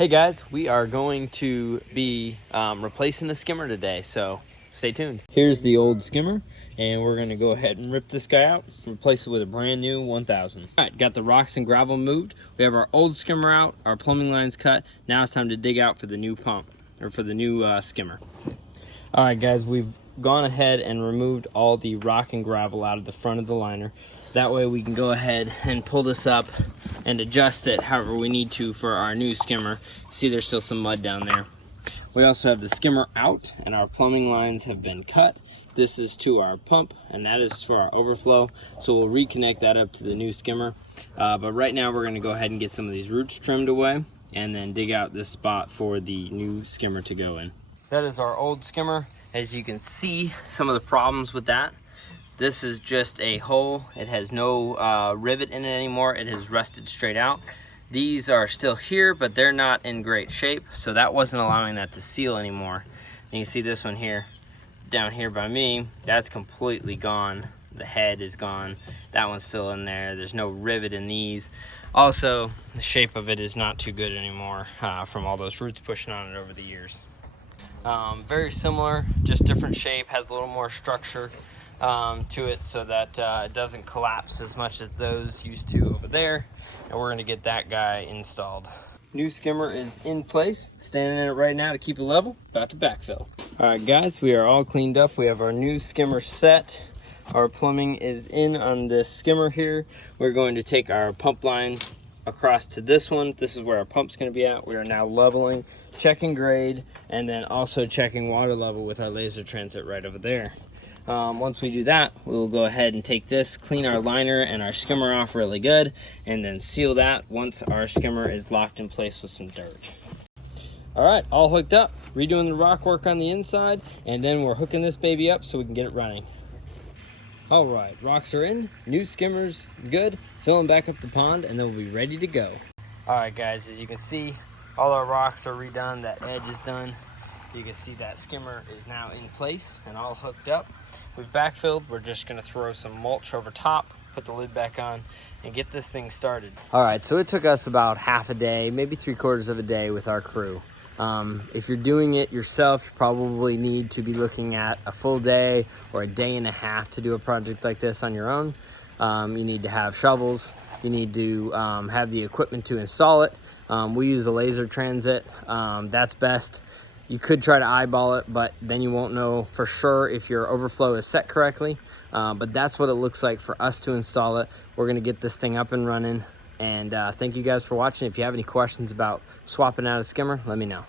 Hey guys, we are going to be replacing the skimmer today, so stay tuned. Here's the old skimmer, and we're gonna go ahead and rip this guy out, replace it with a brand new 1000. All right, got the rocks and gravel moved. We have our old skimmer out, our plumbing lines cut. Now it's time to dig out for the new pump, or for the new skimmer. All right guys, we've gone ahead and removed all the rock and gravel out of the front of the liner. That way we can go ahead and pull this up and adjust it however we need to for our new skimmer. See, there's still some mud down there. We also have the skimmer out and our plumbing lines have been cut. This is to our pump and that is for our overflow. So we'll reconnect that up to the new skimmer. But right now we're gonna go ahead and get some of these roots trimmed away and then dig out this spot for the new skimmer to go in. That is our old skimmer. As you can see, some of the problems with that. This is just a hole. It has no rivet in it anymore. It has rusted straight out. These are still here, but they're not in great shape, so that wasn't allowing that to seal anymore. And you can see this one here, down here by me, that's completely gone. The head is gone. That one's still in there. There's no rivet in these. Also, the shape of it is not too good anymore from all those roots pushing on it over the years. Very similar, just different shape, has a little more structure to it so that it doesn't collapse as much as those used to over there. And we're gonna get that guy installed. New skimmer is in place, standing in it right now to keep it level, about to backfill. All right guys, we are all cleaned up. We have our new skimmer set. Our plumbing is in on this skimmer here. We're going to take our pump line across to this one. This is where our pump's going to be at. We are now leveling, checking grade, and then also checking water level with our laser transit right over there. Once we do that, we will go ahead and take this, clean our liner and our skimmer off really good, and then seal that once our skimmer is locked in place with some dirt. All right, all hooked up, redoing the rock work on the inside, and then we're hooking this baby up so we can get it running. All right, rocks are in, new skimmer's good, filling back up the pond, and then we'll be ready to go. All right guys, as you can see, all our rocks are redone, that edge is done. You can see that skimmer is now in place and all hooked up. We've backfilled, we're just gonna throw some mulch over top, put the lid back on, and get this thing started. All right, so it took us about half a day, maybe 3/4 of a day with our crew. If you're doing it yourself, you probably need to be looking at a full day or a day and a half to do a project like this on your own. You need to have shovels, you need to have the equipment to install it. We use a laser transit, that's best. You could try to eyeball it, but then you won't know for sure if your overflow is set correctly. But that's what it looks like for us to install it. We're gonna get this thing up and running. And thank you guys for watching. If you have any questions about swapping out a skimmer, let me know.